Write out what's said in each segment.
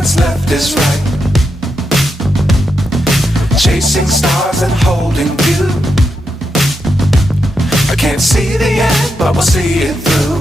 what's left is right. Chasing stars and holding you. I can't see the end, but we'll see it through.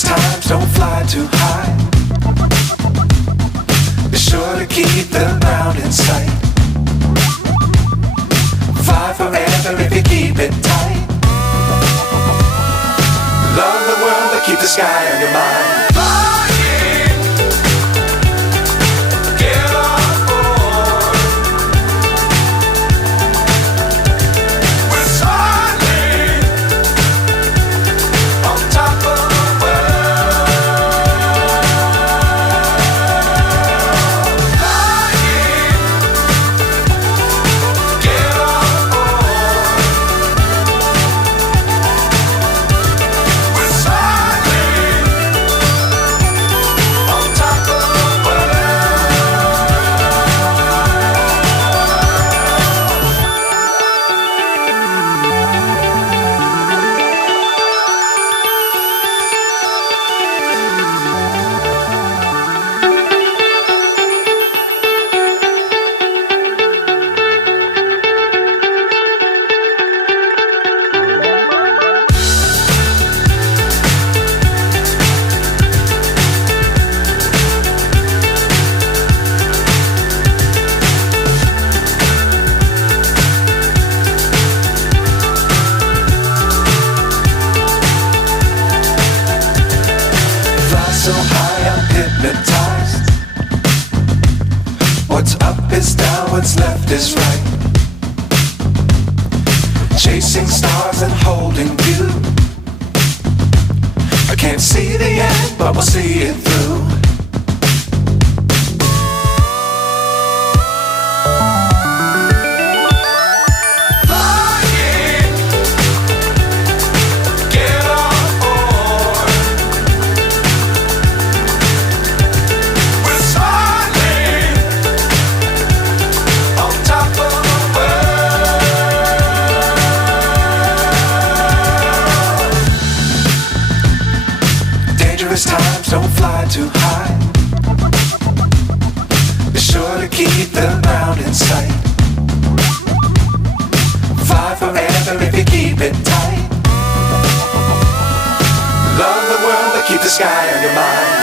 Times don't fly too high. Be sure to keep the ground in sight. Fly forever if you keep it tight. Love the world but keep the sky on your mind. So high I'm hypnotized. What's up is down, what's left is right. Chasing stars and holding you. I can't see the end, but we'll see it through. Times don't fly too high. Be sure to keep the ground in sight. Fly forever if you keep it tight. Love the world but keep the sky on your mind.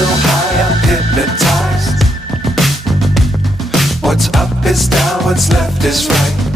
So high I'm hypnotized. What's up is down, what's left is right.